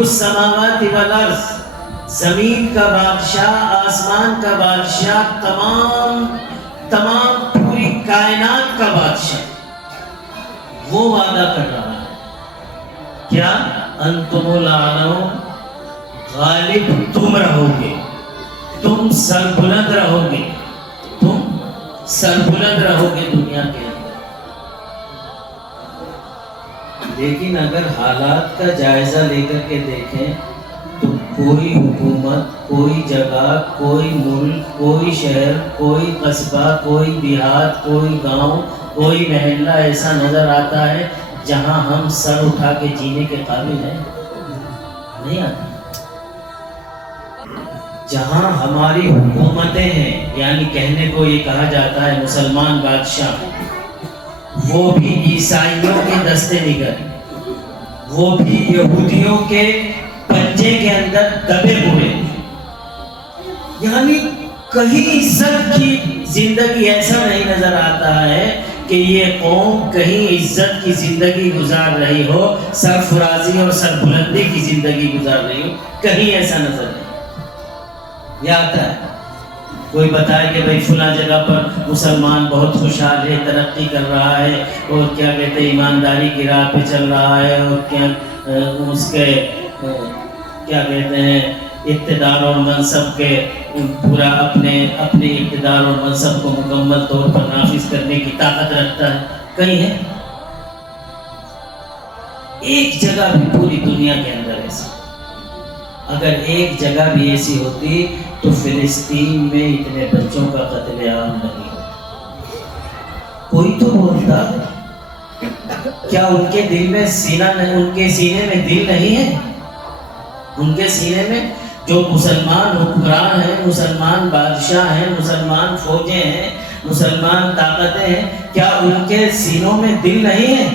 السماوات والارض، زمین کا بادشاہ، آسمان کا بادشاہ، تمام پوری کائنات کا بادشاہ وہ وعدہ کر رہا ہے کیا؟ انتم الاعلون، غالب تم رہو گے، تم سربلند رہو گے، تم سربلند رہو گے دنیا کے اندر۔ لیکن اگر حالات کا جائزہ لے کر کے دیکھیں تو کوئی حکومت، کوئی جگہ، کوئی ملک، کوئی شہر، کوئی قصبہ، کوئی دیہات، کوئی گاؤں، کوئی محلہ ایسا نظر آتا ہے جہاں ہم سر اٹھا کے جینے کے قابل ہیں؟ نہیں آتا۔ جہاں ہماری حکومتیں ہیں، یعنی کہنے کو یہ کہا جاتا ہے مسلمان بادشاہ، وہ بھی عیسائیوں کے دستے نگر، وہ بھی یہودیوں کے پنجے کے اندر دبے ہوئے، یعنی کہیں عزت کی زندگی ایسا نہیں نظر آتا ہے کہ یہ قوم کہیں عزت کی زندگی گزار رہی ہو، سرفرازی اور سربلندی کی زندگی گزار رہی ہو، کہیں ایسا نظر نہیں یہ آتا ہے۔ کوئی بتائے کہ بھئی فلاں جگہ پر مسلمان بہت خوشحال ہے، ترقی کر رہا ہے، اور کیا کہتے ہیں ایمانداری کی راہ پہ چل رہا ہے، اور کیا اس کے کیا کہتے ہیں اقتدار اور منصب کے پورا اپنے اقتدار اور منصب کو مکمل طور پر نافذ کرنے کی طاقت رکھتا ہے، کہیں ہے؟ ایک جگہ بھی پوری دنیا کے اندر ایسی، اگر ایک جگہ بھی ایسی ہوتی تو فلسطین میں اتنے بچوں کا قتل عام نہیں ہوتا۔ کوئی تو بولتا، کیا ان کے دل میں سینہ نہیں، ان کے سینے میں دل نہیں ہے؟ ان کے سینے میں جو مسلمان حکمران ہیں، مسلمان بادشاہ ہیں، مسلمان فوجیں ہیں، مسلمان طاقتیں ہیں، کیا ان کے سینوں میں دل نہیں ہے؟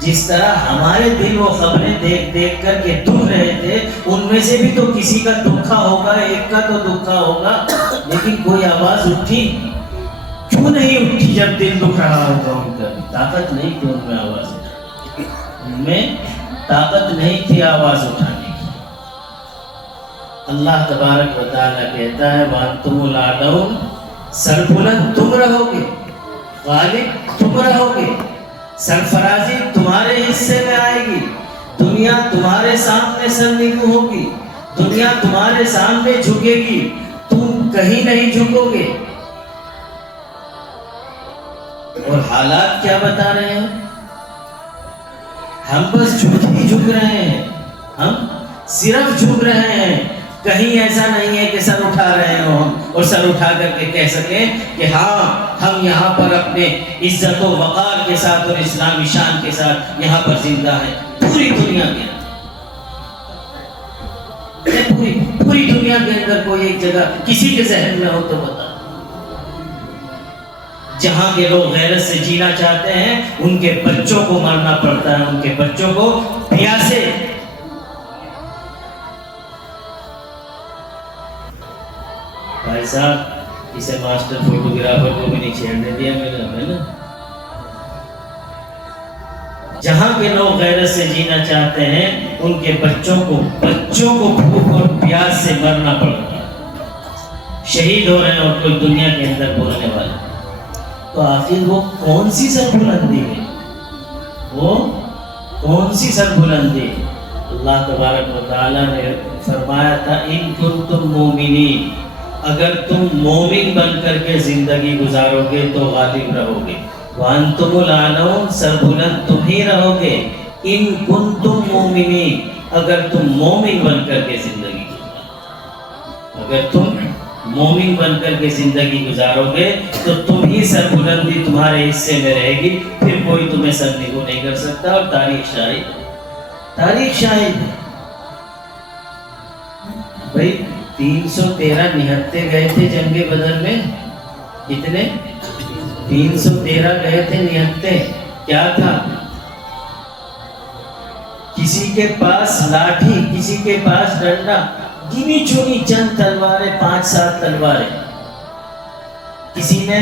جس طرح ہمارے دل وہ خبریں دیکھ دیکھ کر کے دکھ رہے تھے، ان میں سے بھی تو کسی کا دکھا ہوگا، ایک کا تو دکھا ہوگا، لیکن کوئی آواز اٹھی کیوں نہیں اٹھی جب دل دکھ رہا ہوگا؟ ان کا طاقت نہیں تھی ان میں آواز اٹھانے، ان میں طاقت نہیں تھی آواز اٹھانے کی۔ اللہ تبارک و تعالیٰ کہتا ہے وَأَنْتُمُ الْأَعْلَوْنَ، سربلند تم رہو گے، غالب تم رہو گے، سرفرازی تمہارے حصے میں آئے گی، دنیا تمہارے سامنے سرنگو ہوگی، دنیا تمہارے سامنے جھکے گی، تم کہیں نہیں جھکو گے۔ اور حالات کیا بتا رہے ہیں؟ ہم بس جھک رہے ہیں، ہم صرف جھک رہے ہیں، کہیں ایسا نہیں ہے کہ سر اٹھا رہے ہوں ہم اور سر اٹھا کر کے کہہ سکیں کہ ہاں ہم یہاں پر اپنے عزت و وقار کے ساتھ اور اسلامی شان کے ساتھ یہاں پر زندہ ہیں۔ پوری دنیا کے اندر، پوری دنیا کے اندر کوئی ایک جگہ کسی کے ذہن میں ہو تو بتا، جہاں کے لوگ غیرت سے جینا چاہتے ہیں ان کے بچوں کو مرنا پڑتا ہے، ان کے بچوں کو پیاسے۔ بھائی صاحب اسے ماسٹر فوٹوگرافر کو بھی نہیں چھیڑنے دیا میں نے نا۔ جہاں کے لوگ غیرت سے جینا چاہتے ہیں ان کے بچوں کو بھوک اور پیاس سے مرنا پڑتا ہے، شہید ہو رہے ہیں اور کوئی دنیا کے اندر بولنے والا۔ تو آخر وہ کون سی سربلندی ہے؟ وہ کون سی سربلندی ہے؟ اللہ تبارک و تعالیٰ نے فرمایا تھا ان کنتم مومنین، اگر تم مومن بن کر کے زندگی گزارو گے تو غالب رہو گے۔ وَأَنْتُمُ الْأَعْلَوْنَ، سربلند تم ہی رہو گے۔ ان کنتم مومنین، اگر تم مومن بن کر کے زندگی گزارو، اگر تم مومن بن کر کے زندگی گزارو گے تو تم ہی سربلندی تمہارے حصے میں رہے گی، پھر کوئی تمہیں سرنگو نہیں کر سکتا۔ اور تاریخ شاہد ہے بھائی 313 نہتے گئے تھے جنگ بدر میں، کتنے؟ 313 گئے تھے نہتے۔ کیا تھا؟ کسی کے پاس لاٹھی، کسی کے پاس ڈنڈا، گنی چنی چند تلواریں، 5-7 تلواریں، کسی نے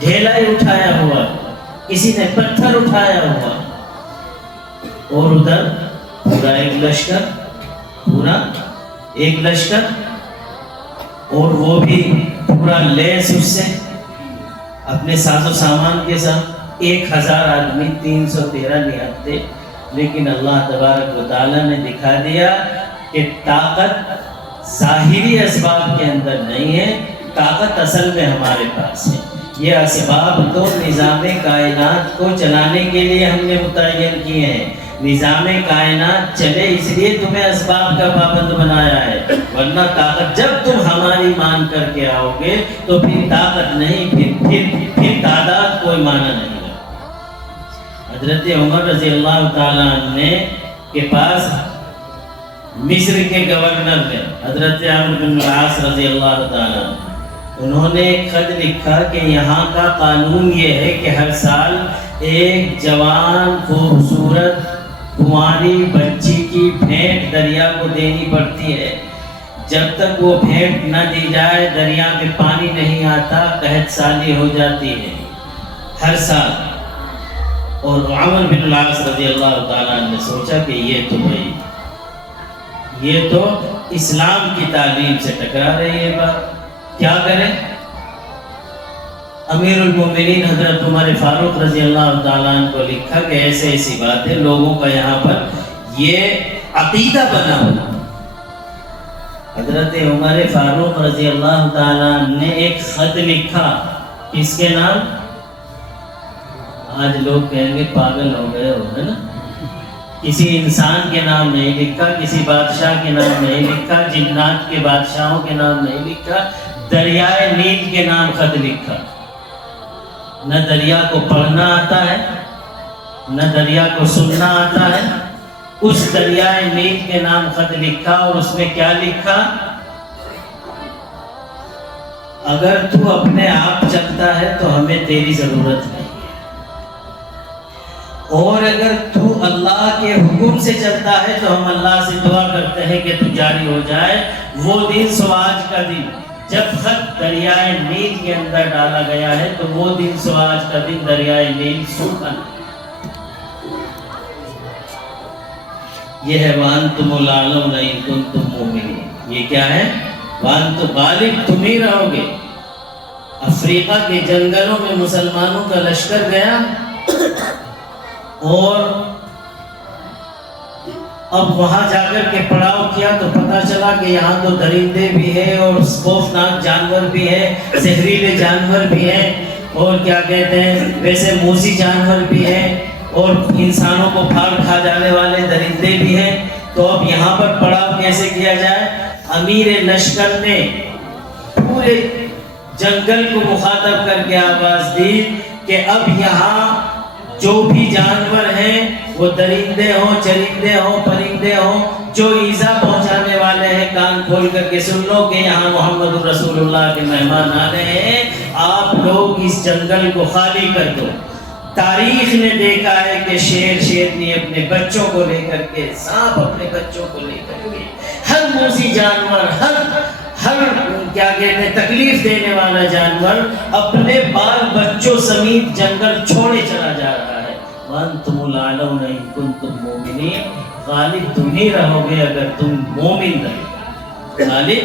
ڈھیلا اٹھایا ہوا، کسی نے پتھر اٹھایا ہوا، اور ادھر پورا ایک لشکر اور وہ بھی پورا لیس اس سے اپنے ساز و سامان کے ساتھ 1000 آدمی 313 نہتے. لیکن اللہ تبارک و تعالیٰ نے دکھا دیا کہ طاقت ظاہری اسباب کے اندر نہیں ہے، طاقت اصل میں ہمارے پاس ہے. یہ اسباب تو نظام کائنات کو چلانے کے لیے ہم نے متعین کیے ہیں. نظام کائنات چلے اس لیے تمہیں اسباب کا پابند بنایا ہے، ورنہ طاقت جب تم ہماری مان کر کے آؤ گے تو پھر طاقت نہیں، پھر تعداد کوئی معنی نہیں. حضرت عمر رضی اللہ تعالیٰ عنہ کے پاس مصر کے گورنر تھے حضرت عمرو بن العاص رضی اللہ تعالیٰ عنہ. انہوں نے ایک خط لکھا کہ یہاں کا قانون یہ ہے کہ ہر سال ایک جوان خوبصورت کماری بچی کی بھیٹ دریا کو دینی پڑتی ہے. جب تک وہ بھیٹ نہ دی جائے دریا میں پانی نہیں آتا، قحط سالی ہو جاتی ہے ہر سال. اور عمرو بن العاص رضی اللہ تعالیٰ نے سوچا کہ یہ تو اسلام کی تعلیم سے ٹکرا رہی ہے بات، کیا کریں؟ امیر المومنین حضرت عمر فاروق رضی اللہ تعالیٰ عنہ کو لکھا کہ ایسی بات ہے، لوگوں کا یہاں پر یہ عقیدہ بنا ہوا. حضرت عمر فاروق رضی اللہ تعالیٰ عنہ نے ایک خط لکھا، کس کے نام؟ آج لوگ کہیں گے پاگل ہو گئے ہوگا نا. کسی انسان کے نام نہیں لکھا، کسی بادشاہ کے نام نہیں لکھا، جنات کے بادشاہوں کے نام نہیں لکھا، دریائے نیل کے نام خط لکھا. نہ دریا کو پڑھنا آتا ہے، نہ دریا کو سننا آتا ہے. اس دریائے نیل کے نام خط لکھا اور اس میں کیا لکھا؟ اگر تو اپنے آپ چلتا ہے تو ہمیں تیری ضرورت نہیں، اور اگر تو اللہ کے حکم سے چلتا ہے تو ہم اللہ سے دعا کرتے ہیں کہ تو جاری ہو جائے. وہ دن سو آج کا دن جب خط دریائے نیل کے اندر ڈالا گیا ہے تو وہ دن سو آج کا دن دریائے نیل سوکھا. یہ ہے وَأَنْتُمُ الْأَعْلَوْنَ إِن كُنتُم مُؤْمِنِينَ. یہ کیا ہے؟ وَأَنْتُمْ غالب تم ہی رہو گے. افریقہ کے جنگلوں میں مسلمانوں کا لشکر گیا اور اب وہاں جا کر کے پڑاؤ کیا تو پتا چلا کہ یہاں تو درندے بھی ہیں اور خوفناک جانور بھی ہیں، زہریلے جانور بھی ہیں، اور کیا کہتے ہیں ویسے موذی جانور بھی ہیں، اور انسانوں کو پھاڑ کھا جانے والے درندے بھی ہیں. تو اب یہاں پر پڑاؤ کیسے کیا جائے؟ امیر لشکر نے پورے جنگل کو مخاطب کر کے آواز دی کہ اب یہاں جو بھی جانور ہیں وہ درندے ہوں، چرندے ہوں، پرندے ہوں، جو ایذا پہنچانے والے ہیں، کان کھول کر کے سن لو کہ یہاں محمد رسول اللہ کے مہمان آ رہے ہیں. آپ لوگ اس جنگل کو خالی کر دو. تاریخ نے دیکھا ہے کہ شیر شیرنی اپنے بچوں کو لے کر کے، سانپ اپنے بچوں کو لے کر کے، ہر موذی جانور، ہر کیا کہتے ہیں تکلیف دینے والا جانور اپنے بال بچوں سمیت جنگل چھوڑے چلا جا رہا ہے. وَأَنْتُمُ الْأَعْلَوْنَ إِن كُنتُم مُؤْمِنِينَ. غالب تم ہی رہو گے اگر تم مومن رہے. غالب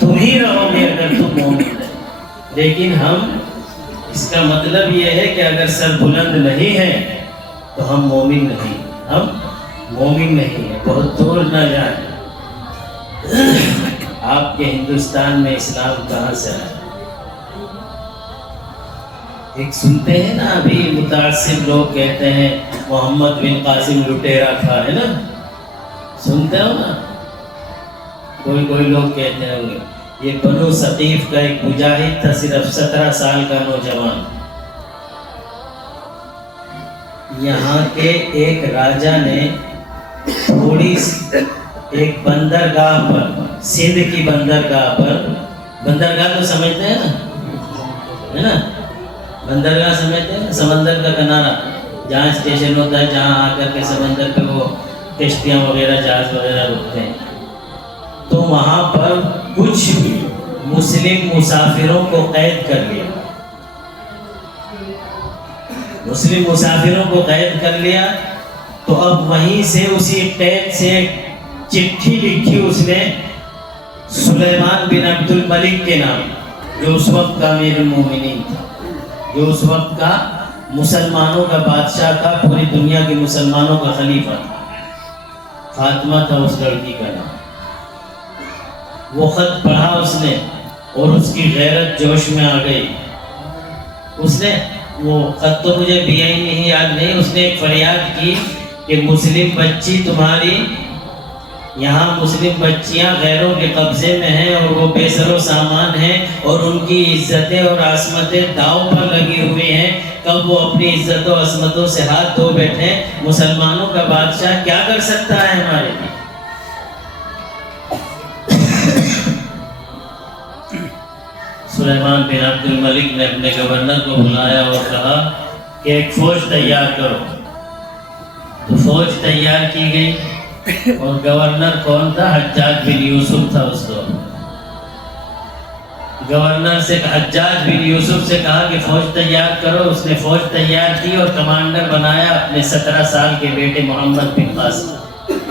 تم ہی رہو گے اگر تم مومن رہے. لیکن ہم اس کا مطلب یہ ہے کہ اگر سر بلند نہیں ہے تو ہم مومن نہیں، ہم مومن نہیں ہیں. بہت دور نہ جائیں. آپ کے ہندوستان میں اسلام کہاں سے آیا؟ ایک سنتے ہیں نا ابھی متعصب لوگ کہتے ہیں محمد بن قاسم لٹیرا تھا، ہے نا، سنتے ہو نا. کوئی لوگ کہتے ہوں گے یہ بنو ثقیف کا ایک مجاہد تھا، صرف 17 سال کا نوجوان. یہاں کے ایک راجا نے تھوڑی ایک بندرگاہ پر، سندھ کی بندرگاہ پر، بندرگاہ تو سمجھتے ہیں نا، ہے نا، بندرگاہ سمجھتے ہیں نا، سمندر کا کنارہ جہاں اسٹیشن ہوتا ہے، جہاں آ کر کے سمندر پہ وہ کشتیاں وغیرہ جہاز وغیرہ رکتے ہیں. تو وہاں پر کچھ مسلم مسافروں کو قید کر لیا. مسلم مسافروں کو قید کر لیا تو اب وہیں سے اسی قید سے چٹھی لکھی اس نے سلیمان بن عبد الملک کے نام، جو اس وقت کا امیر المومنین تھا، جو اس وقت کا مسلمانوں کا بادشاہ تھا، پوری دنیا کے مسلمانوں کا خلیفہ تھا۔ فاطمہ تھا اس لڑکی کا نام۔ وہ خط پڑھا اس نے اور اس کی غیرت جوش میں آ گئی۔ اس نے وہ خط تو مجھے بھی نہیں یاد نہیں، اس نے ایک فریاد کی کہ مسلم بچی تمہاری یہاں، مسلم بچیاں غیروں کے قبضے میں ہیں اور وہ بے سر و سامان ہیں اور ان کی عزتیں اور عصمتیں داؤ پر لگی ہوئی ہیں، کب وہ اپنی عزت و عصمتوں سے ہاتھ دھو بیٹھے، مسلمانوں کا بادشاہ کیا کر سکتا ہے ہمارے لیے؟ سلیمان بن عبد الملک نے اپنے گورنر کو بلایا اور کہا کہ ایک فوج تیار کرو۔ تو فوج تیار کی گئی اور گورنر کون تھا؟ حجاج بن یوسف تھا اس دور۔ گورنر سے حجاج بن یوسف سے کہا کہ فوج تیار کرو۔ اس نے فوج تیار کی اور کمانڈر بنایا اپنے 17 سال کے بیٹے محمد بن قاسم،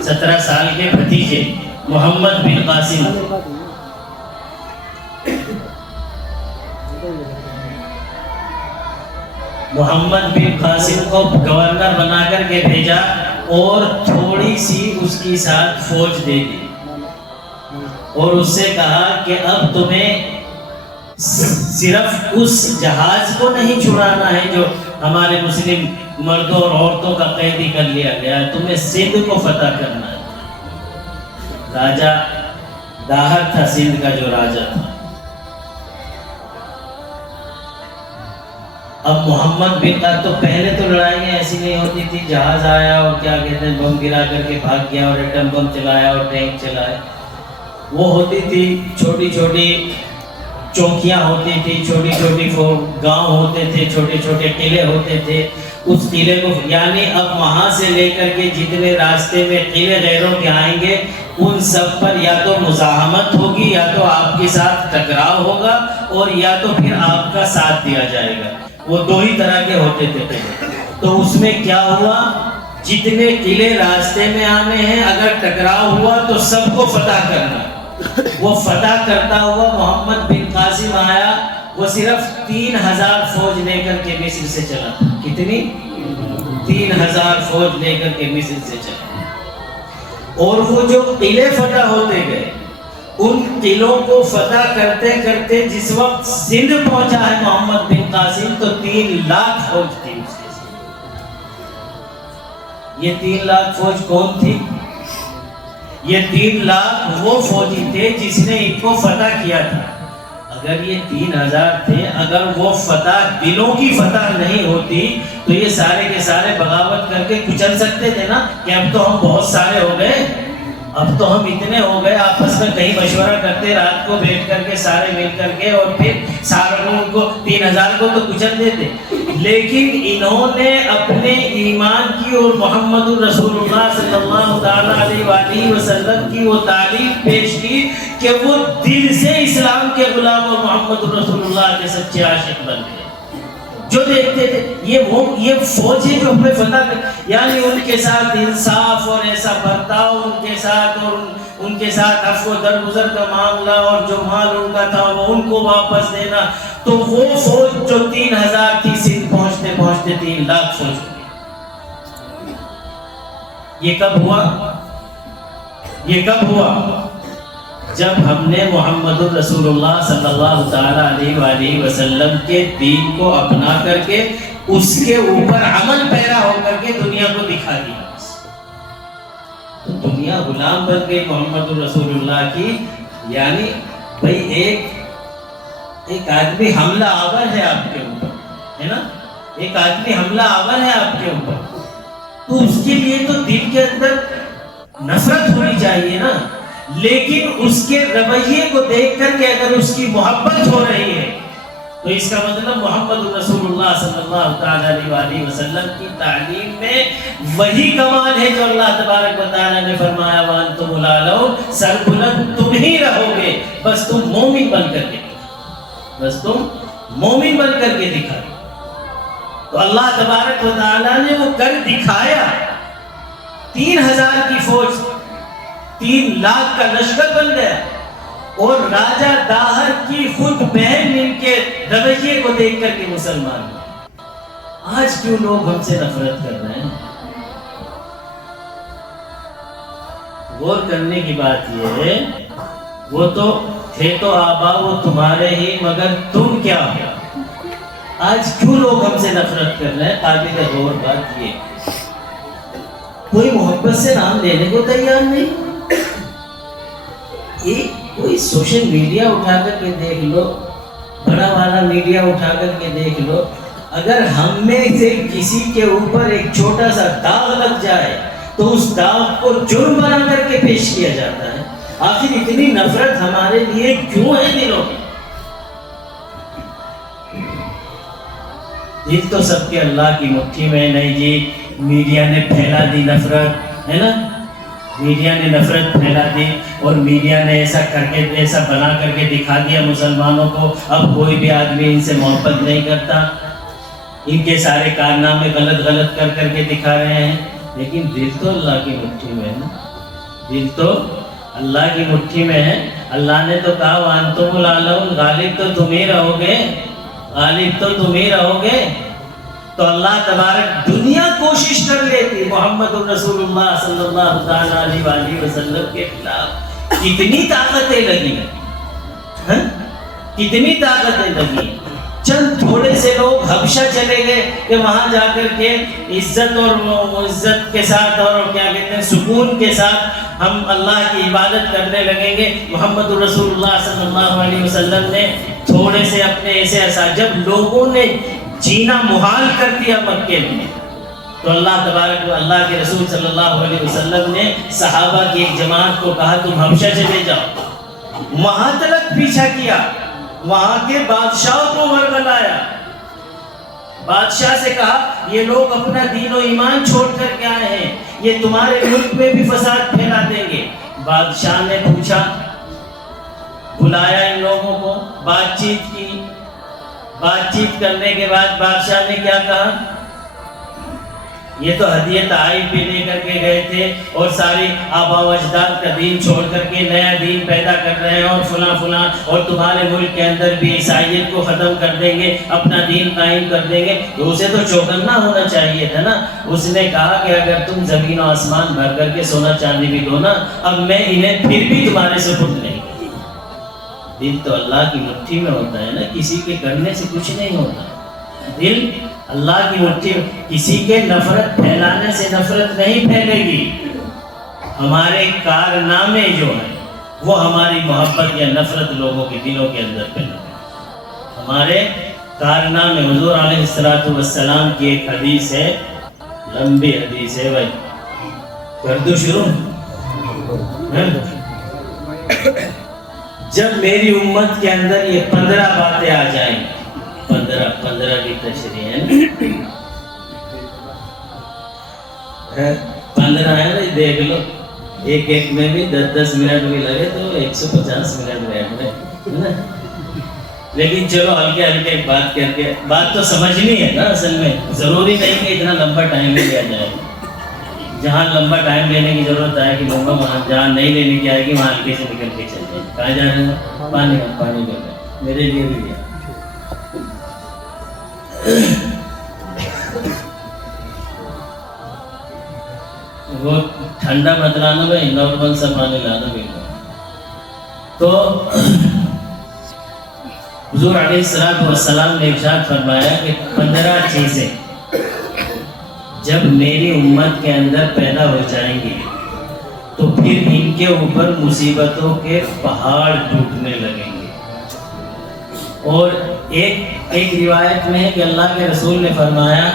17 سال کے بھتیجے محمد بن قاسم۔ محمد بن قاسم کو گورنر بنا کر کے بھیجا اور تھوڑی سی اس کی ساتھ فوج دے دی اور اس سے کہا کہ اب تمہیں صرف اس جہاز کو نہیں چھڑانا ہے جو ہمارے مسلم مردوں اور عورتوں کا قیدی کر لیا گیا ہے، تمہیں سندھ کو فتح کرنا ہے۔ راجہ داہر تھا سندھ کا جو راجہ تھا۔ اب محمد بن قاسم، تو پہلے تو لڑائیاں ایسی نہیں ہوتی تھی، جہاز آیا اور کیا کہتے ہیں بم گرا کر کے بھاگ گیا اور ایٹم بم چلایا اور ٹینک چلائے، وہ ہوتی تھی چھوٹی چھوٹی چوکیاں ہوتی تھی، چھوٹی چھوٹی گاؤں ہوتے تھے، چھوٹے چھوٹے قلعے ہوتے تھے۔ اس قلعے کو یعنی اب وہاں سے لے کر کے جتنے راستے میں قلعے غیروں کے آئیں گے ان سب پر یا تو مزاحمت ہوگی، یا تو آپ کے ساتھ ٹکراؤ ہوگا، اور یا تو پھر آپ کا ساتھ دیا جائے گا۔ وہ دو ہی طرح کے ہوتے تھے۔ تو اس میں کیا ہوا، جتنے قلعے راستے میں آنے ہیں اگر ٹکراؤ ہوا تو سب کو فتح کرنا۔ وہ فتح کرتا ہوا محمد بن قاسم آیا، وہ صرف 3000 فوج لے کر کے مصر سے چلا تھا۔ کتنی؟ 3000 فوج لے کر کے مصر سے چلا، اور وہ جو قلعے فتح ہوتے گئے، ان قلعوں کو فتح کرتے کرتے جس وقت سندھ پہنچا ہے محمد بن قاسم تو 3 لاکھ فوج تھی اس کے ساتھ۔ یہ 3 لاکھ فوج کون تھی؟ یہ 3 لاکھ وہ فوجی تھے جس نے ان کو فتح کیا تھا۔ اگر یہ 3000 تھے، اگر وہ فتح دلوں کی فتح نہیں ہوتی تو یہ سارے کے سارے بغاوت کر کے کچل سکتے تھے نا، کہ اب تو ہم بہت سارے ہو گئے، اب تو ہم اتنے ہو گئے، آپس میں کہیں مشورہ کرتے رات کو بیٹھ کر کے سارے مل کر کے، اور پھر ساروں کو 3000 کو تو کچل دیتے۔ لیکن انہوں نے اپنے ایمان کی اور محمد الرسول اللہ صلی اللہ علیہ وسلم کی وہ تعلیم پیش کی کہ وہ دل سے اسلام کے غلام اور محمد الرسول اللہ کے سچے عاشق بن گئے۔ جو دیکھتے تھے یہ فوجیں جو ہمیں فتح کر، یعنی ان کے ساتھ انصاف اور ایسا برتاؤ ان کے ساتھ، اور ان کے ساتھ عفو درگزر کا معاملہ، اور جو مال ان کا تھا وہ ان کو واپس دینا۔ تو وہ فوج جو 3000 تھی سندھ پہنچتے پہنچتے 3 لاکھ فوج ہوئی۔ یہ کب ہوا؟ یہ کب ہوا؟ جب ہم نے محمد الرسول اللہ صلی اللہ تعالی علیہ وآلہ وسلم کے دین کو اپنا کر کے اس کے اوپر عمل پیرا ہو کر کے دنیا کو دکھا دیا، تو دنیا غلام بن گئی محمد الرسول اللہ کی۔ یعنی بھئی ایک آدمی حملہ آور ہے آپ کے اوپر، ہے نا، ایک آدمی حملہ آور ہے آپ کے اوپر، تو اس کے لیے تو دل کے اندر نفرت ہونی چاہیے نا، لیکن اس کے رویے کو دیکھ کر کے اگر اس کی محبت ہو رہی ہے تو اس کا مطلب محمد رسول اللہ صلی اللہ تعالی علیہ وسلم کی تعلیم میں وہی کمال ہے جو اللہ تبارک و تعالی نے فرمایا وانتم الاعلون، سربلند تم ہی رہو گے، بس تم مومن بن کر کے، بس تم مومن بن کر کے دکھاؤ۔ تو اللہ تبارک و تعالی نے وہ کر دکھایا، 3,000 کی فوج 3 لاکھ کا لشکر بن گیا، اور راجہ داہر کی خود بہن ان کے رویے کو دیکھ کر کے مسلمان ہوئے۔ آج کیوں لوگ ہم سے نفرت کر رہے ہیں؟ غور کرنے کی بات یہ ہے، وہ تو تھے تو آبا وہ تمہارے ہی، مگر تم کیا ہو؟ آج کیوں لوگ ہم سے نفرت کر رہے ہیں؟ قابل غور بات یہ، کوئی محبت سے نام لینے کو تیار نہیں۔ کوئی سوشل میڈیا اٹھا کر کے دیکھ لو، بڑا والا میڈیا اٹھا کر کے دیکھ لو، اگر ہم میں سے کسی کے اوپر ایک چھوٹا سا داغ لگ جائے تو اس داغ کو جرم بنا کر کے پیش کیا جاتا ہے۔ آخر اتنی نفرت ہمارے لیے کیوں ہے دلوں میں؟ دل تو سب کے اللہ کی مٹھی میں نہیں جی، میڈیا نے پھیلا دی نفرت، ہے نا؟ میڈیا نے نفرت پھیلا دی، اور میڈیا نے ایسا کر کے ایسا بنا کر کے دکھا دیا مسلمانوں کو، اب کوئی بھی آدمی ان سے محبت نہیں کرتا، ان کے سارے کارنامے غلط کر کر کے دکھا رہے ہیں۔ لیکن دل تو اللہ کی مٹھی میں ہے نا، دل تو اللہ کی مٹھی میں ہے۔ اللہ نے تو کہا وَأَنْتُمُ الْأَعْلَوْنَ، غالب تو تم ہی رہو گے، غالب تو تم ہی رہو گے۔ تو اللہ تبارک، دنیا کوشش کر لیتی محمد رسول اللہ صلی اللہ علیہ وآلہ وسلم کے خلاف، کتنی طاقتیں لگی ہیں، کتنی طاقتیں لگی۔ چند تھوڑے سے لوگ حبشہ چلے گئے کہ وہاں جا کر کے عزت کے ساتھ اور کیا کہتے ہیں سکون کے ساتھ ہم اللہ کی عبادت کرنے لگیں گے۔ محمد رسول اللہ صلی اللہ علیہ وسلم نے تھوڑے سے اپنے ایسے جب لوگوں نے جینا محال کر دیا مکے میں، تو اللہ تبارک و اللہ کے رسول صلی اللہ علیہ وسلم نے صحابہ کی ایک جماعت کو کہا تم حبشہ چلے جاؤ، وہاں تک پیچھا کیا، وہاں کے بادشاہ کو ورگلایا، بادشاہ سے کہا یہ لوگ اپنا دین و ایمان چھوڑ کر کے آئے ہیں، یہ تمہارے ملک میں بھی فساد پھیلا دیں گے۔ بادشاہ نے پوچھا، بلایا ان لوگوں کو، بات چیت کی، بات چیت کرنے کے بعد بادشاہ نے کیا کہا، یہ تو ہدیہ تحائف بھی لے کر کے گئے تھے اور ساری آبا و اجداد کا دین چھوڑ کر کے نیا دین پیدا کر رہے ہیں، اور فلاں اور تمہارے ملک کے اندر بھی عیسائیت کو ختم کر دیں گے، اپنا دین قائم کر دیں گے، تو اسے تو چوکنا ہونا چاہیے تھا نا۔ اس نے کہا کہ اگر تم زمین و آسمان بھر کر کے سونا چاندی بھی دو نا، اب میں انہیں پھر بھی تمہارے سے خود نہیں۔ دل تو اللہ کی مٹھی میں ہوتا ہے نا، کسی کے کرنے سے کچھ نہیں ہوتا۔ دل اللہ کی مٹھی، کسی کے نفرت پھیلانے سے نفرت نہیں پھیلے گی۔ ہمارے کارنامے جو ہیں وہ ہماری محبت یا نفرت لوگوں کے دلوں کے اندر پھیلا، ہمارے کارنامے۔ حضور علیہ السلام کی ایک حدیث ہے، لمبی حدیث ہے بھائی، کر دو شروع۔ جب میری امت کے اندر یہ 15 باتیں آ جائیں، 15 کی تشریح ہے، 15 ہے نا، دیکھ لو ایک میں بھی 10 منٹ بھی لگے تو 150 منٹ بیٹھ گئے، لیکن چلو ہلکے بات کر کے، بات تو سمجھنی ہے نا اصل میں، ضروری نہیں کہ اتنا لمبا ٹائم لیا جائے۔ جہاں لمبا ٹائم لینے کی ضرورت ہے کہ وہاں جہاں نہیں لینے کی آئے گی وہاں ہلکے سے نکل کے چل جائے۔ کہاں جا رہے ہیں؟ پانی لے رہے، میرے لیے بھی لیا۔ وہ ٹھنڈا مت لانا بھائی، نارمل سا پانی لانا بالکل۔ تو حضور علیہ السلام نے ارشاد فرمایا کہ 15 چیزیں جب میری امت کے اندر پیدا ہو جائیں گی تو پھر ان کے اوپر مصیبتوں کے پہاڑ ٹوٹنے لگیں گے۔ اور ایک روایت میں ہے کہ اللہ کے رسول نے فرمایا،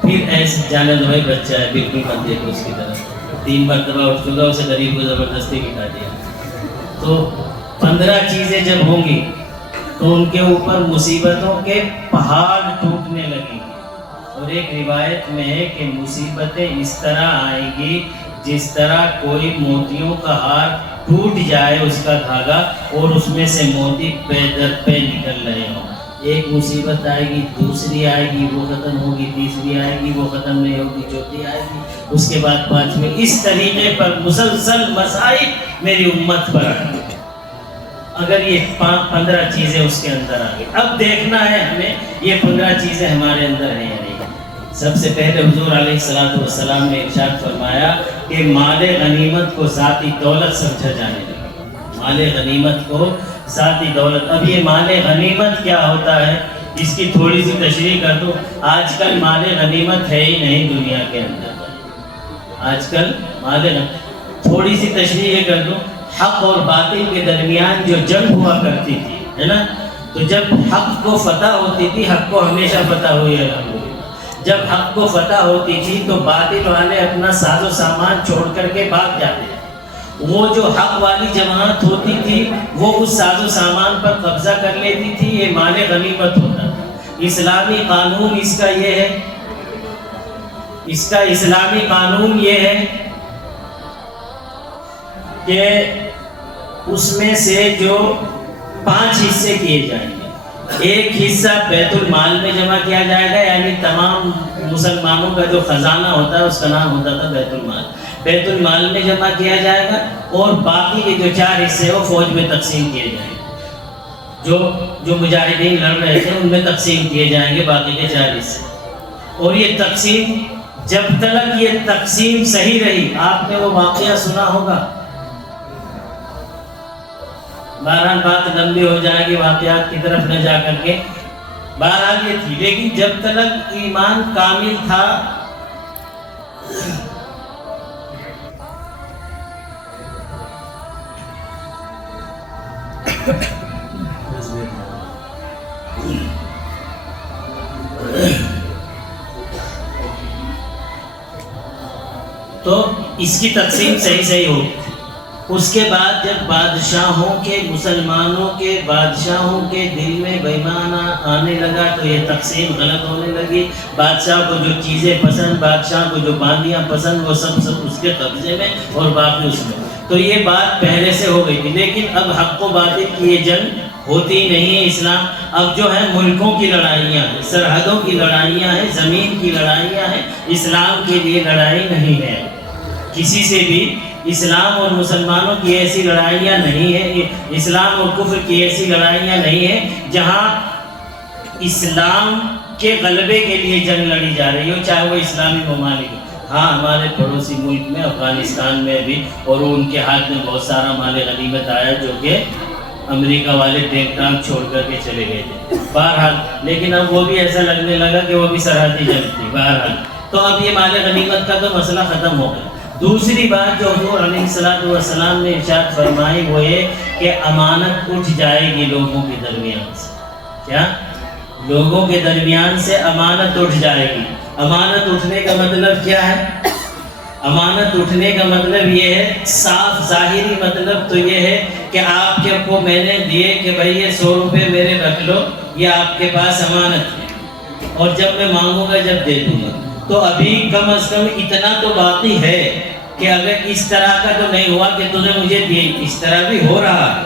پھر ایسے جانے دو بھائی بچہ ہے بالکل مت دیکھو اس کی طرف، 3 مرتبہ اٹھ چکا، اسے غریب کو زبردستی بٹھا دیا۔ تو 15 چیزیں جب ہوں گی تو ان کے اوپر مصیبتوں کے پہاڑ ٹوٹنے لگیں گے۔ اور ایک روایت میں ہے کہ مصیبتیں اس طرح آئیں گی جس طرح کوئی موتیوں کا ہار ٹوٹ جائے اس کا دھاگا اور اس میں سے موتی پے در پے نکل رہے ہوں۔ ایک مصیبت آئے گی، دوسری آئے گی، وہ ختم ہوگی، تیسری آئے گی، وہ ختم نہیں ہوگی، چوتھی آئے گی، اس کے بعد پانچویں، اس طریقے پر مسلسل مصائب میری امت پر آئے گی۔ اگر یہ 15 چیزیں اس کے اندر آ گئی، اب دیکھنا ہے ہمیں یہ 15 چیزیں ہمارے اندر ہیں یا نہیں۔ سب سے پہلے حضور علیہ السلام نے ارشاد فرمایا کہ مال غنیمت کو ذاتی دولت سمجھا جانے لگا۔ مال غنیمت کو ذاتی دولت۔ اب یہ مال غنیمت کیا ہوتا ہے، اس کی تھوڑی سی تشریح کر دو۔ آج کل مال غنیمت ہے ہی نہیں دنیا کے اندر، آج کل مال تھوڑی سی تشریح یہ کر دو۔ حق اور باطل کے درمیان جو جنگ ہوا کرتی تھی، ہے نا، تو جب حق کو فتح ہوتی تھی، حق کو ہمیشہ فتح ہوئی ہے، جب حق کو فتح ہوتی تھی تو باطل والے اپنا ساز و سامان چھوڑ کر کے بھاگ جاتے تھے۔ وہ جو حق والی جماعت ہوتی تھی وہ اس ساز و سامان پر قبضہ کر لیتی تھی، یہ مال غنیمت ہوتا تھا۔ اسلامی قانون اس کا یہ ہے، اس کا اسلامی قانون یہ ہے کہ اس میں سے جو 5 حصے کیے جائیں گے، ایک حصہ بیت المال میں جمع کیا جائے گا، یعنی تمام مسلمانوں کا جو خزانہ ہوتا ہے اس کا نام ہوتا تھا بیت المال، بیت المال میں جمع کیا جائے گا، اور باقی کے جو 4 حصے وہ فوج میں تقسیم کیے جائیں گے، جو مجاہدین لڑ رہے تھے ان میں تقسیم کیے جائیں گے باقی کے 4 حصے۔ اور یہ تقسیم جب تک یہ تقسیم صحیح رہی، آپ نے وہ واقعہ سنا ہوگا، بہرحال بات لمبی ہو جائے گی، واقعات کی طرف نہ جا کر کے، بہرحال یہ تھی، لیکن جب تک ایمان کامل تھا تو اس کی تقسیم صحیح ہوگی۔ اس کے بعد جب بادشاہوں کے، مسلمانوں کے بادشاہوں کے دل میں بےایمانہ آنے لگا تو یہ تقسیم غلط ہونے لگی، بادشاہ کو جو چیزیں پسند، بادشاہ کو جو باندیاں پسند، وہ سب اس کے قبضے میں اور باقی اس میں، تو یہ بات پہلے سے ہو گئی تھی۔ لیکن اب حق و باطل کی یہ جنگ ہوتی نہیں ہے، اسلام اب جو ہے ملکوں کی لڑائیاں ہیں، سرحدوں کی لڑائیاں ہیں، زمین کی لڑائیاں ہیں، اسلام کے لیے لڑائی نہیں ہے کسی سے بھی۔ اسلام اور مسلمانوں کی ایسی لڑائیاں نہیں ہیں، اسلام اور کفر کی ایسی لڑائیاں نہیں ہیں جہاں اسلام کے غلبے کے لیے جنگ لڑی جا رہی ہو، چاہے وہ اسلامی ممالک ہو۔ ہاں، ہمارے پڑوسی ملک میں، افغانستان میں بھی، اور ان کے ہاتھ میں بہت سارا مال غنیمت آیا جو کہ امریکہ والے ٹینک ٹانک چھوڑ کر کے چلے گئے تھے، بہرحال، لیکن اب وہ بھی ایسا لگنے لگا کہ وہ بھی سرحدی جنگ تھی، بہرحال۔ تو اب یہ مال غنیمت کا تو مسئلہ ختم ہو گیا۔ دوسری بات جو حضور علیہ السلام نے ارشاد فرمائی وہ یہ کہ امانت اٹھ جائے گی لوگوں کے درمیان سے۔ کیا؟ لوگوں کے درمیان سے امانت اٹھ جائے گی۔ امانت اٹھنے کا مطلب کیا ہے؟ امانت اٹھنے کا مطلب یہ ہے، صاف ظاہری مطلب تو یہ ہے کہ آپ کے کو میں نے دیے کہ بھائی یہ 100 روپے میرے رکھ لو، یہ آپ کے پاس امانت ہے، اور جب میں مانگوں گا جب دے دوں گا۔ تو ابھی کم از کم اتنا تو باقی ہے کہ اگر اس طرح کا تو نہیں ہوا کہ تُو نے مجھے دی، اس طرح بھی ہو رہا ہے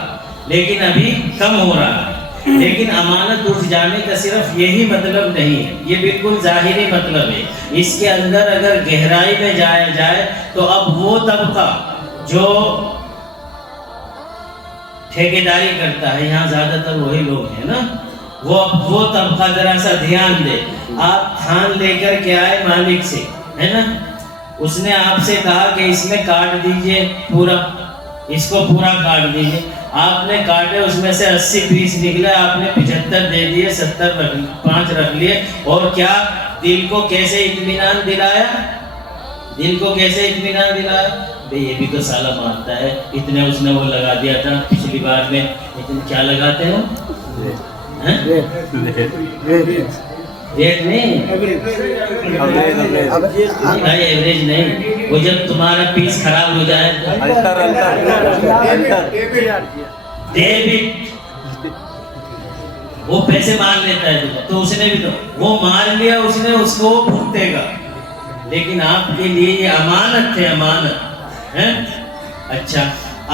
لیکن ابھی کم ہو رہا ہے۔ لیکن امانت اٹھ جانے کا صرف یہی مطلب نہیں ہے، یہ بالکل ظاہری مطلب ہے۔ اس کے اندر اگر گہرائی میں جایا جائے تو اب وہ طبقہ جو ٹھیکیداری کرتا ہے، یہاں زیادہ تر وہی لوگ ہیں نا، وہ طبقہ ذرا سا دھیان دے۔ آپ تھان لے کر کے آئے مالک سے، ہے نا، اس نے آپ سے کہا کہ اس میں کاٹ دیجئے پورا، اس کو پورا کاٹ دیجئے، آپ نے کاٹے، اس میں سے 80 پیس نکلے، آپ نے 75 دے دیے، 70 5 رکھ لیے، اور کیا دل کو کیسے اطمینان دلایا؟ دل کو کیسے اطمینان دلایا؟ بھئی یہ بھی تو سالہ مانتا ہے، اتنے اس نے وہ لگا دیا تھا پچھلی بار میں، اتنے کیا لگاتے ہو؟ ریٹ نہیں، ایوریج نہیں، وہ جب تمہارا پیس خراب ہو جائے ڈیبٹ، وہ پیسے مان لیتا ہے تو اس نے بھی تو وہ مان لیا، اس نے اس کو بھگتے گا، لیکن آپ کے لیے یہ امانت ہے، امانت ہے۔ اچھا،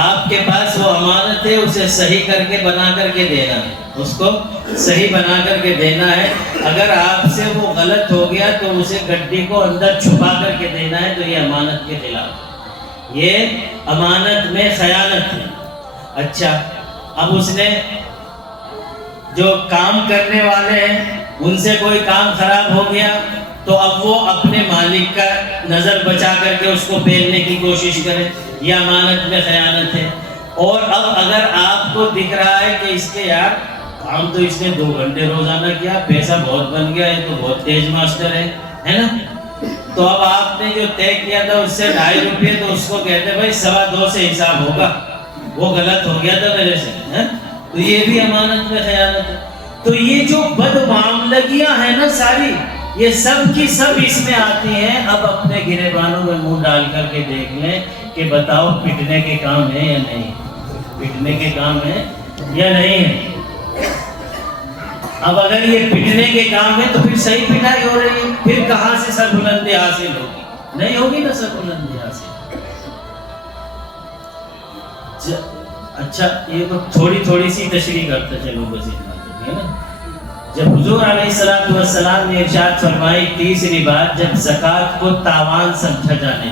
آپ کے پاس وہ امانت ہے، اسے صحیح کر کے بنا کر کے دینا ہے۔ اس کو صحیح بنا کر کے دینا ہے. اگر آپ سے وہ غلط ہو گیا تو اسے گڈی کو اندر چھپا کر کے دینا ہے, تو یہ امانت کے خلاف ہے, یہ امانت میں خیانت ہے. اچھا, اب اس نے جو کام کرنے والے ہیں ان سے کوئی کام خراب ہو گیا تو اب وہ اپنے مالک کا نظر بچا کر کے اس کو پھیرنے کی کوشش کرے, یہ امانت میں خیانت ہے. اور اب اگر آپ کو دکھ رہا ہے کہ اس کے یار کام تو اس نے 2 گھنٹے روزانہ کیا, پیسہ بہت بن گیا, یہ تو بہت تیز ماسٹر ہے نا, تو اب آپ نے جو طے کیا تھا اس سے 2.5 روپے, تو اس کو کہتے بھائی 2.25 سے حساب ہوگا, وہ غلط ہو گیا تھا میرے سے, تو یہ بھی امانت میں خیانت ہے. تو یہ جو بدمعاملگیاں ہیں نا ساری, یہ سب کی سب اس میں آتی ہیں. اب اپنے گریبانوں میں منہ ڈال کر کے دیکھ لیں کہ بتاؤ پٹنے کے کام ہے یا نہیں, پٹنے کے کام ہے یا نہیں ہے. اب اگر یہ پٹنے کے کام ہے تو پھر صحیح پٹائی ہو رہی ہے, پھر کہاں سے سربلندی حاصل ہوگی؟ نہیں ہوگی نا سربلندی حاصل. اچھا, یہ تو تھوڑی سی تشریح کرتے چلو بس اتنا ہے نا. جب حضور علیہ السلام نے ارشاد فرمائی تیسری بات, جب زکوٰۃ کو تاوان سمجھا جانے,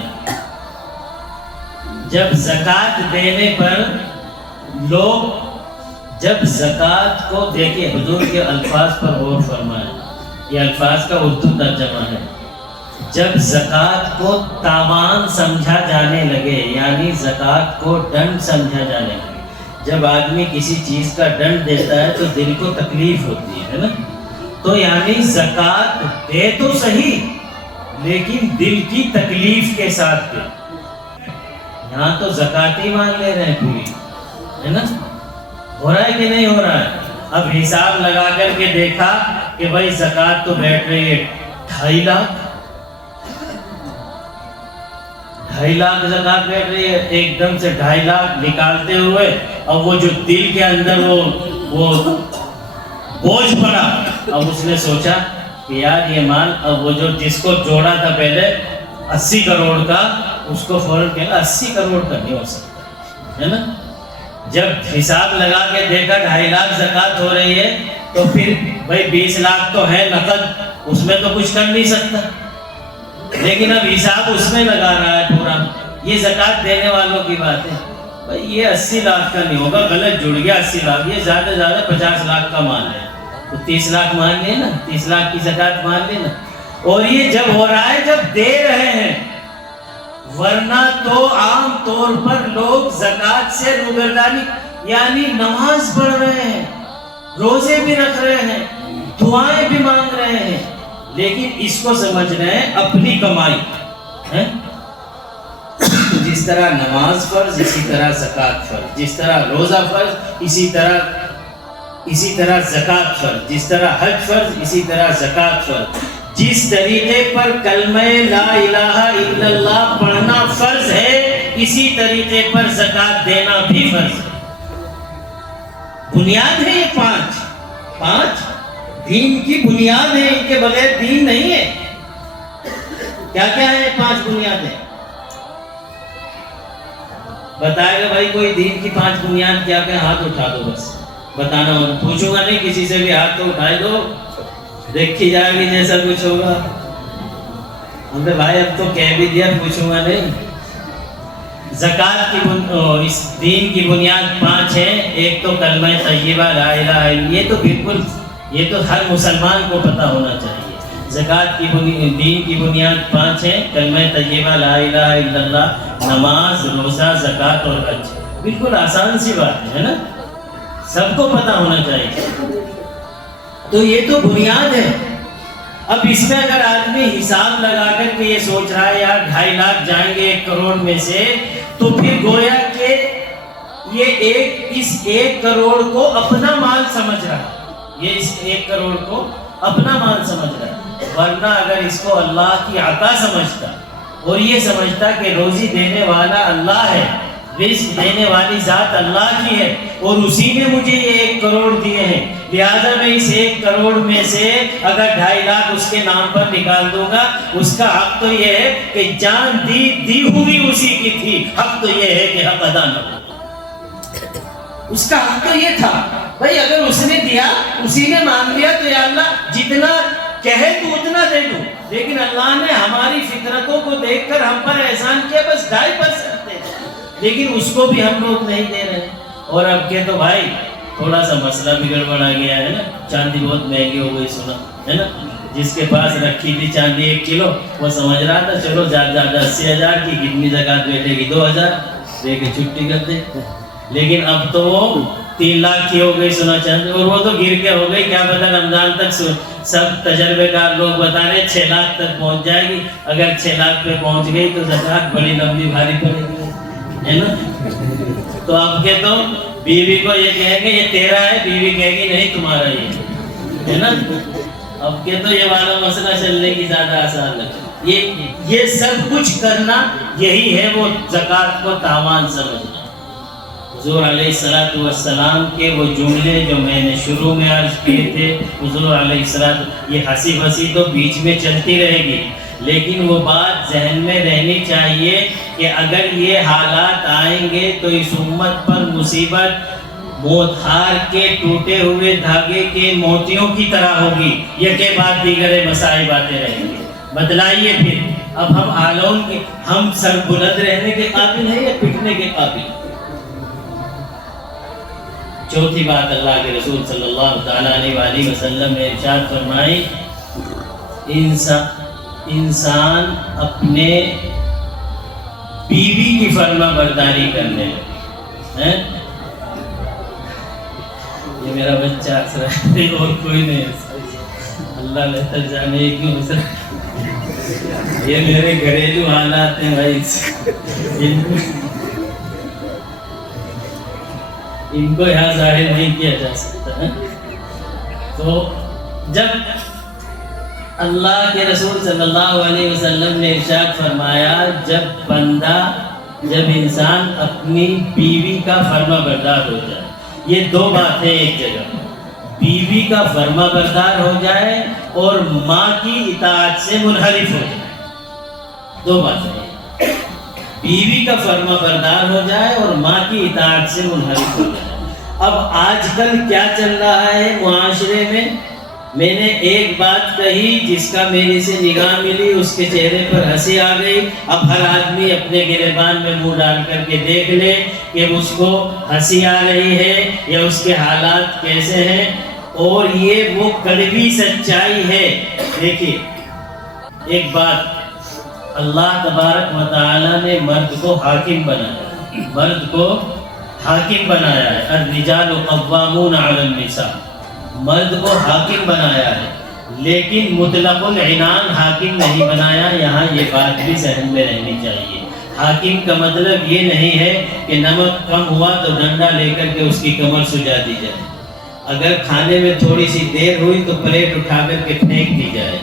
جب زکوٰۃ دینے پر لوگ, جب زکوٰۃ کو دیکھیں, حضور کے الفاظ پر غور فرمائیں, یہ الفاظ کا اردو ترجمہ ہے. جب زکوٰۃ کو تاوان سمجھا جانے لگے, یعنی زکوٰۃ کو ڈنڈ سمجھا جانے لگے. جب آدمی کسی چیز کا ڈنڈ دیتا ہے تو دل کو تکلیف ہوتی ہے نا, تو یعنی زکوٰۃ دے تو صحیح لیکن دل کی تکلیف کے ساتھ دے. یہاں تو زکوٰۃ ہی مان لے رہے ہیں پوری, ہے نا, ہو رہا ہے کہ نہیں ہو رہا ہے. اب حساب لگا کر کے دیکھا کہ بھائی زکوٰۃ تو بیٹھ رہی ہے 2.5 لاکھ, 2.5 لاکھ زکوٰۃ بیٹھ رہی ہے. ایک دم سے 2.5 لاکھ نکالتے ہوئے اب وہ جو دل کے اندر وہ بوجھ پڑا, اب اس نے سوچا کہ یار یہ مال, اب وہ جو جس کو جوڑا تھا پہلے 80 کروڑ کا, اس کو فوراً کہا 80 کروڑ کا نہیں ہو سکتا, ہے نا. جب حساب لگا کے دیکھا 2.5 لاکھ زکوٰۃ ہو رہی ہے تو پھر بھائی 20 لاکھ تو ہے نقد, اس میں تو کچھ کر نہیں سکتا, لیکن اب حساب اس میں لگا رہا ہے پورا. یہ زکوٰۃ دینے والوں کی بات ہے. بھائی یہ 80 لاکھ کا نہیں ہوگا, غلط جڑ گیا 80 لاکھ, یہ زیادہ سے زیادہ 50 لاکھ کا مال ہے, تو 30 لاکھ مان لے نا, 30 لاکھ کی زکوٰۃ مان لے نا. اور یہ جب ہو رہا ہے جب دے رہے ہیں, ورنہ تو عام طور پر لوگ زکوٰۃ سے روگردانی, یعنی نماز پڑھ رہے ہیں, روزے بھی رکھ رہے ہیں, دعائیں بھی مانگ رہے ہیں, لیکن اس کو سمجھ رہے ہیں اپنی کمائی ہے. جس طرح نماز فرض اسی طرح زکوٰۃ فرض, جس طرح روزہ فرض اسی طرح زکوٰۃ فرض, جس طرح حج فرض اسی طرح زکوٰۃ فرض, جس طریقے پر کلمہ لا الہ الا اللہ پڑھنا فرض ہے اسی طریقے پر زکوٰۃ دینا بھی فرض ہے. بنیاد ہے یہ 5 دین کی بنیاد ہے, ان کے بغیر دین نہیں ہے. کیا کیا ہے 5 بنیادیں؟ بتائے گا بھائی کوئی دین کی 5 بنیاد کیا کیا؟ ہاتھ اٹھا دو, بس بتانا ہوگا, پوچھوں گا نہیں کسی سے بھی, ہاتھ تو اٹھائے دو, دیکھی جائے گی جیسا کچھ ہوگا. ہم نے بھائی اب تو کہہ بھی دیا, پوچھوں گا نہیں. زکوٰۃ کی اس دین کی بنیاد 5 ہیں. ایک تو کلمہ طیبہ لا الہ الا اللہ, یہ تو بالکل, یہ تو ہر مسلمان کو پتہ ہونا چاہیے. زکوٰۃ کی دین کی بنیاد 5 ہیں, کلمہ طیبہ لا الہ الا اللہ, نماز, روزہ, زکوٰۃ اور حج. بالکل آسان سی بات ہے نا, سب کو پتہ ہونا چاہیے. تو یہ تو بنیاد ہے. اب اس میں اگر آدمی حساب لگا کر کے یہ سوچ رہا ہے یار 2.5 لاکھ جائیں گے 1 کروڑ میں سے, تو پھر گویا کہ یہ اس 1 کروڑ کو اپنا مال سمجھ رہا ہے, یہ اس 1 کروڑ کو اپنا مال سمجھ رہا ہے. ورنہ اگر اس کو اللہ کی عطا سمجھتا اور یہ سمجھتا کہ روزی دینے والا اللہ ہے, رزق دینے والی ذات اللہ کی ہے, اور اسی نے مجھے یہ 1 کروڑ دیے ہیں, لہذا میں اس 1 کروڑ میں سے اگر 2.5 لاکھ اس کے نام پر نکال دوں گا, اس کا حق تو یہ ہے کہ جان دی ہوئی اسی کی تھی, حق تو یہ ہے کہ حق ادا نہ ہو. اس کا حق تو یہ تھا بھائی اگر اس نے دیا اسی نے مانگ لیا تو یا اللہ جتنا کہے تو اتنا دے دوں، لیکن اللہ نے ہماری فطرتوں کو دیکھ کر ہم پر احسان کیا بس 2.5% دے، لیکن اس کو بھی ہم لوگ نہیں دے رہے۔ اور اب کہ تو بھائی تھوڑا سا مسئلہ بھی گڑبڑ آ گیا ہے نا، چاندی بہت مہنگی ہو گئی سنا ہے نا، جس کے پاس رکھی تھی چاندی 1 کلو وہ سمجھ رہا تھا چلو زیادہ 80,000 کی کتنی زکوٰۃ بیٹھے گی 2,000 دے کے چھٹی کر دے، لیکن اب تو وہ 3 لاکھ کی ہو گئی سنا چاندی، اور وہ تو گر کے ہو گئی، کیا پتہ رمضان تک سب تجربے کار لوگ بتا رہے 6 لاکھ تک پہنچ جائے گی، اگر 6 لاکھ پہ پہنچ گئی تو زکوٰۃ بڑی لمبی بھاری پڑے گی ہے نا۔ تو اب کے تو بیوی کو یہ کہیں گے یہ تیرا ہے، بیوی کہے گی نہیں تمہارا یہ ہے نا۔ اب کے تو یہ والا مسئلہ چلنے کی زیادہ آسان ہے، یہ سب کچھ کرنا یہی ہے وہ زکوٰۃ کو تاوان سمجھنا۔ حضور علیہ السلام کے وہ جملے جو میں نے شروع میں عرض کیے تھے، حضور علیہ السلام، یہ ہنسی تو بیچ میں چلتی رہے گی، لیکن وہ بات ذہن میں رہنی چاہیے کہ اگر یہ حالات آئیں گے تو اس امت پر مصیبت موتھار کے ٹوٹے ہوئے دھاگے کے موتیوں کی طرح ہوگی، یکے بعد دیگر مسائل آتے رہیں گے۔ بتلائیے پھر اب ہم آلون کے ہم سر بلند رہنے کے قابل ہیں یا پٹنے کے قابل؟ چوتھی بات اللہ کے رسول صلی اللہ تعالیٰ علیہ وآلہ وسلم نے ارشاد فرمائی، انسان اپنے بیوی کی فرما برداری کرنے لگے۔ یہ میرا بچہ اکثر ہے اور کوئی نہیں، اللہ بہتر جانے کیوں سر، یہ میرے گھریلو حالات ہیں بھائی، ان کو یہاں ظاہر نہیں کیا جا سکتا ہے۔ تو جب اللہ کے رسول صلی اللہ علیہ وسلم نے ارشاد فرمایا جب انسان اپنی بیوی کا فرما بردار ہو جائے، یہ 2 باتیں ایک جگہ، بیوی کا فرما بردار ہو جائے اور ماں کی اطاعت سے منحرف ہو جائے، 2 باتیں، بیوی کا فرما بردار ہو جائے اور ماں کی اطاعت سے منحرف ہو جائے۔ اب آج کل کیا چل رہا ہے معاشرے میں نے ایک بات کہی جس کا میری سے نگاہ ملی، اس کے چہرے پر ہنسی آ گئی، اب ہر آدمی اپنے گریبان میں منہ ڈال کر کے دیکھ لے کہ اس کو ہنسی آ رہی ہے یا اس کے حالات کیسے ہیں، اور یہ وہ کڑوی سچائی ہے۔ دیکھیے ایک بات، اللہ تبارک و تعالیٰ نے مرد کو حاکم بنایا ہے، الرجال قوامون علی النساء، مرد کو حاکم بنایا ہے، لیکن مطلق العنان حاکم نہیں بنایا۔ یہاں یہ بات بھی ذہن میں رہنی چاہیے، حاکم کا مطلب یہ نہیں ہے کہ نمک کم ہوا تو ڈنڈا لے کر کے اس کی کمر سجا دی جائے، اگر کھانے میں تھوڑی سی دیر ہوئی تو پلیٹ اٹھا کر کے پھینک دی جائے۔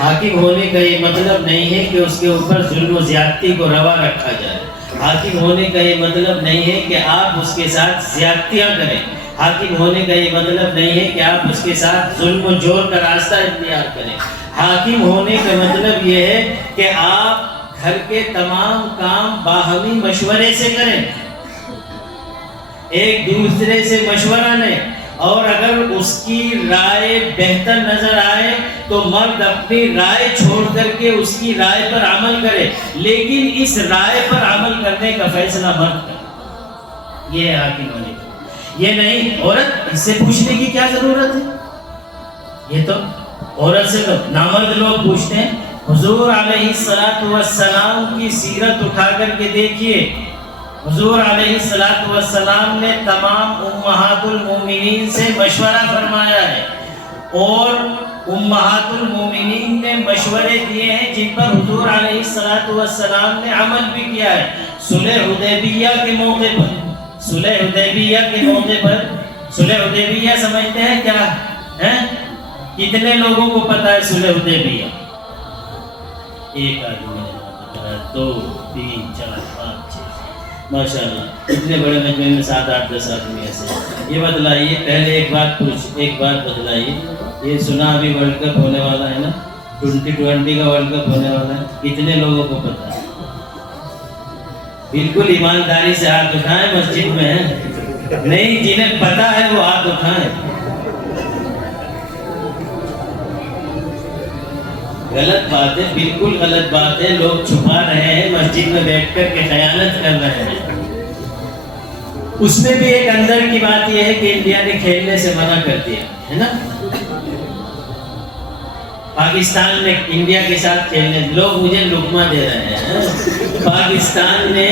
حاکم ہونے کا یہ مطلب نہیں ہے کہ اس کے اوپر ظلم و زیادتی کو روا رکھا جائے، حاکم ہونے کا یہ مطلب نہیں ہے کہ آپ اس کے ساتھ زیادتیاں کریں، حاکم ہونے کا یہ مطلب نہیں ہے کہ آپ اس کے ساتھ ظلم و جور کا راستہ اختیار کریں، حاکم ہونے کا مطلب یہ ہے کہ آپ گھر کے تمام کام باہمی مشورے سے کریں، ایک دوسرے سے مشورہ لیں، اور اگر اس کی رائے بہتر نظر آئے تو مرد اپنی رائے چھوڑ کر کے اس کی رائے پر عمل کرے، لیکن اس رائے پر عمل کرنے کا فیصلہ مرد کرے۔ یہ ہے حاکم ہونے کا، یہ نہیں عورت اس سے پوچھنے کی کیا ضرورت ہے، یہ تو عورت سے تو نامرد لوگ پوچھتے ہیں۔ حضور علیہ السلام کی سیرت اٹھا کر کے دیکھیے، حضور علیہ السلام نے تمام امہات المومنین سے مشورہ فرمایا ہے، اور امہات المومنین نے مشورے دیے ہیں جن پر حضور علیہ السلام نے عمل بھی کیا ہے۔ صلح حدیبیہ کے موقع پر صلح حدیبیہ سمجھتے ہیں کیا ہے؟ کتنے لوگوں کو پتا ہے صلح حدیبیہ؟ 1 آدمی، 2 3 4 5 6، ماشاءاللہ اتنے بڑے مجمع میں 7 8 10 آدمی ایسے۔ یہ بتلائیے، پہلے ایک بات بتلائیے، یہ سنا ابھی ورلڈ کپ ہونے والا ہے نا، 2020 کا ورلڈ کپ ہونے والا ہے، کتنے لوگوں کو پتا ہے؟ بالکل ایمانداری سے ہاتھ اٹھائیں، مسجد میں ہیں، نہیں، جنہیں پتا ہے وہ ہاتھ اٹھائیں. غلط بات ہے، بالکل غلط بات ہے. لوگ چھپا رہے ہیں مسجد میں بیٹھ کر کے خیانت کر رہے ہیں. اس میں بھی ایک اندر کی بات یہ ہے کہ انڈیا نے کھیلنے سے منع کر دیا ہے نا. پاکستان نے انڈیا کے ساتھ کھیلنے، لوگ مجھے لقمہ دے رہے ہیں. پاکستان نے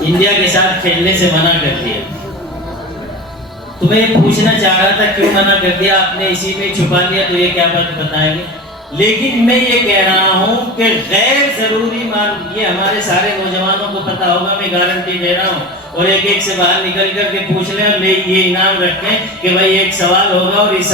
انڈیا کے ساتھ کھیلنے سے منع کر دیا. تمہیں یہ پوچھنا چاہ رہا تھا کیوں منع کر دیا، آپ نے اسی میں چھپا لیا، تو یہ کیا بات بتائیں گے. لیکن میں یہ کہہ رہا ہوں کہ غیر ضروری یہ ہمارے سارے نوجوانوں کو پتا ہوگا، میں گارنٹی دے رہا ہوں. اور ایک ایک سے باہر نکل کر کے پوچھ لیں اور یہ انعام رکھیں کہ بھائی ایک سوال ہوگا اور اس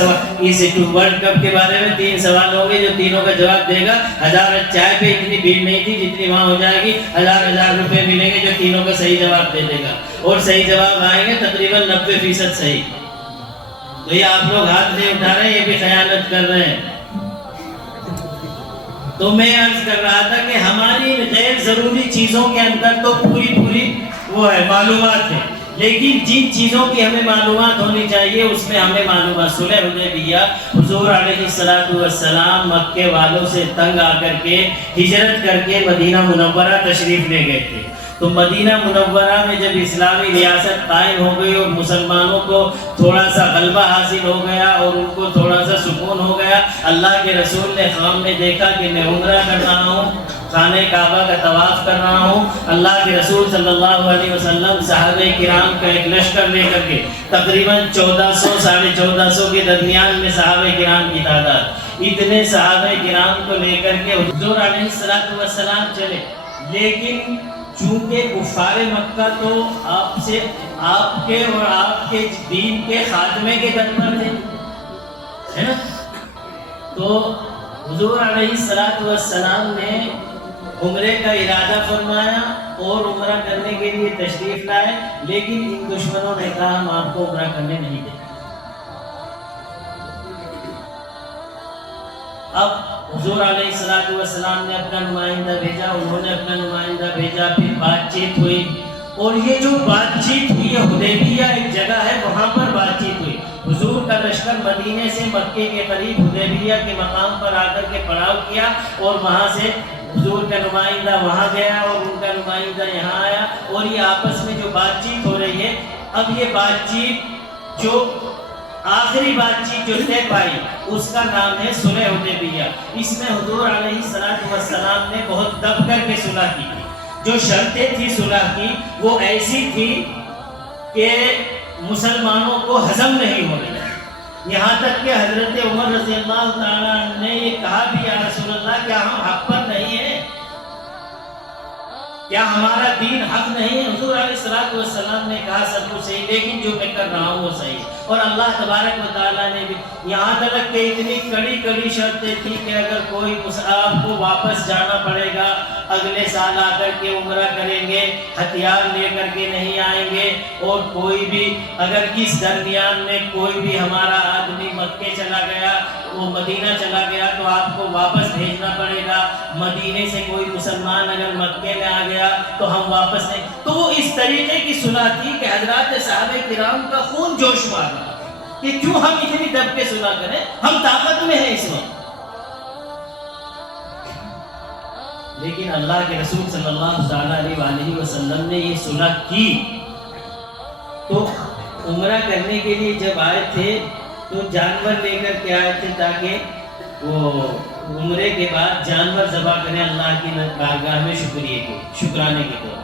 ورلڈ کپ کے بارے میں 3 سوال ہوں گے، جو تینوں کا جواب دے گا. 1000 چائے پہ اتنی بھیڑ نہیں تھی جتنی وہاں ہو جائے گی. 1000 روپے ملیں گے جو تینوں کا صحیح جواب دے دے گا. اور صحیح جواب آئیں گے تقریباً 90% صحیح. تو یہ آپ لوگ ہاتھ نہیں اٹھا رہے ہیں، یہ بھی خیانت کر رہے ہیں. تو میں عرض کر رہا تھا کہ ہماری غیر ضروری چیزوں کے اندر تو پوری وہ ہے، معلومات ہے. لیکن جن چیزوں کی ہمیں معلومات ہونی چاہیے اس میں ہمیں معلومات. صلح حدیبیہ، حضور علیہ السلام مکے والوں سے تنگ آ کر کے ہجرت کر کے مدینہ منورہ تشریف لے گئے تھے. تو مدینہ منورہ میں جب اسلامی ریاست قائم ہو گئی اور مسلمانوں کو تھوڑا سا غلبہ حاصل ہو گیا اور ان کو تھوڑا سا سکون ہو گیا، اللہ کے رسول نے خواب میں دیکھا کہ میں عمرہ کر رہا ہوں، خانہ کعبہ کا طواف کر رہا ہوں. اللہ کے رسول صلی اللہ علیہ وسلم صحابہ کرام کا ایک لشکر لے کر کے تقریباً 1400 1450 کے درمیان میں صحابہ کرام کی تعداد، اتنے صحابہ کرام کو لے کر کے حضور علیہ السلام چلے. لیکن چونکہ کفار مکہ تو آپ کے اور آپ کے دین کے خاتمے کے در پر تھے، ہے نا. تو حضور علیہ السلام نے عمرے کا ارادہ فرمایا اور عمرہ کرنے کے لیے تشریف لائے. لیکن ان دشمنوں نے کہا ہم آپ کو عمرہ کرنے نہیں دیں. اب حضور علیہ السلام نے اپنا نمائندہ بھیجا، انہوں نے اپنا نمائندہ بھیجا، پھر بات چیت ہوئی. اور یہ جو بات چیت ہوئی ہے، حدیبیہ ایک جگہ ہے، وہاں پر بات چیت ہوئی. حضور کا لشکر مدینے سے مکے کے قریب حدیبیہ کے مقام پر آ کر کے پڑاؤ کیا اور وہاں سے حضور کا نمائندہ وہاں گیا اور ان کا نمائندہ یہاں آیا. اور یہ آپس میں جو بات چیت ہو رہی ہے، اب یہ بات چیت جو آخری بات چیت جو طے پائی اس کا نام ہے صلح حدیبیہ. اس میں حضور علیہ السلام نے بہت دب کر کے صلح کی. جو شرطیں تھی صلح کی وہ ایسی تھی کہ مسلمانوں کو ہضم نہیں ہو رہی. یہاں تک کہ حضرت عمر رضی اللہ تعالیٰ نے یہ کہا بھی یا رسول اللہ کیا ہم حق پر نہیں ہیں، کیا ہمارا دین حق نہیں ہے. حضور علیہ السلام نے کہا سب کچھ صحیح، لیکن جو میں کر رہا ہوں وہ صحیح. اور اللہ تبارک و تعالیٰ نے بھی یہاں تک کہ اتنی کڑی شرطیں تھی کہ اگر کوئی آپ کو واپس جانا پڑے گا، اگلے سال آ کر کے عمرہ کریں گے، ہتھیار لے کر کے نہیں آئیں گے. اور کوئی بھی اگر اس درمیان میں کوئی بھی ہمارا آدمی مکے چلا گیا، وہ مدینہ چلا گیا تو آپ کو واپس بھیجنا پڑے گا. مدینے سے کوئی مسلمان اگر مکے میں آ گیا تو ہم واپس نہیں. تو وہ اس طریقے کی صلح تھی کہ حضرات صحابہ کرام کا خون جوش مار رہا کہ کیوں ہم اتنی دب کے صلح کریں، ہم طاقت میں ہیں اس وقت. لیکن اللہ کے رسول صلی اللہ علیہ وسلم نے یہ صلح کی. تو عمرہ کرنے کے لیے جب آئے تھے تو جانور لے کر کے آئے تھے تاکہ وہ عمرے کے بعد جانور ذبح کریں اللہ کی بارگاہ میں شکرانے کے طور.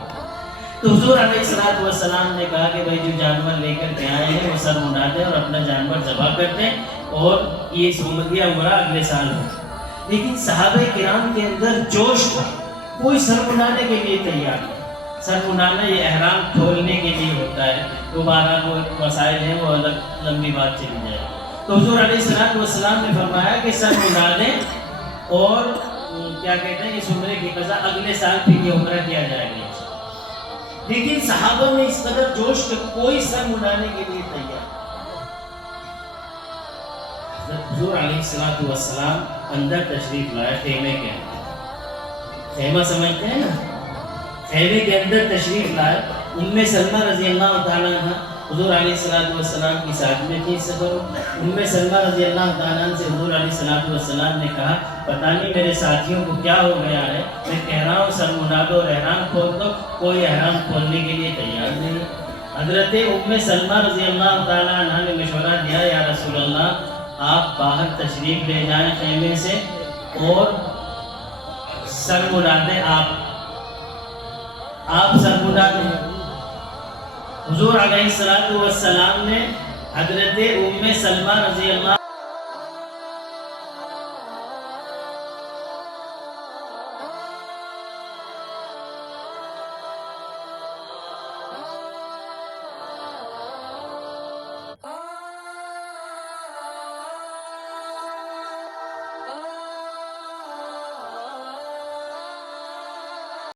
تو حضور علیہ السلام نے کہا کہ بھائی جو جانور لے کر کے آئے ہیں وہ سر منڈا دیں اور اپنا جانور ذبح کر دیں اور یہ سمندیہ عمرہ اگلے سال ہو. لیکن صحابہ کرام کے اندر جوش تھا، کوئی سر منڈانے کے لیے تیار نہیں. سر منڈانا یہ احرام کھولنے کے لیے ہوتا ہے، دوبارہ وہ مسائل ہیں وہ الگ لمبی بات چلی جائے. تو حضور علیہ السلام نے فرمایا کہ سر منڈا دیں اور کیا کہتے ہیں اس عمرے کی قضا اگلے سال پھر یہ عمرہ کیا جائے گا. لیکن صحابہ میں اس قدر جوش کہ کوئی سر منڈانے کے لیے تیار. حضور علیہ السلام اندر تشریف لائے خیمے کے اندر. خیمہ سمجھتے ہیں نا، خیمے کے اندر تشریف لائے. ام سلمہ رضی اللہ تعالیٰ عنہ حضور علیہ السلام کی ساتھ میں تھی سفر. سلمہ رضی اللہ تعالیٰ عنہ سے حضور علیہ السلام نے کہا پتہ نہیں میرے ساتھیوں کو کیا ہو گیا ہے, میں کہہ رہا ہوں سر منڈا دو اور احرام کھول دو, کوئی احرام کھولنے کے لیے تیار نہیں. حضرت سلمہ رضی اللہ تعالیٰ عنہ نے مشورہ دیا یا رسول اللہ آپ باہر تشریف لے جائیں خیمے سے اور سر منڈا دیں, آپ سر منڈا دیں. حضور علیہ السلام نے حضرت سلمہ رضی اللہ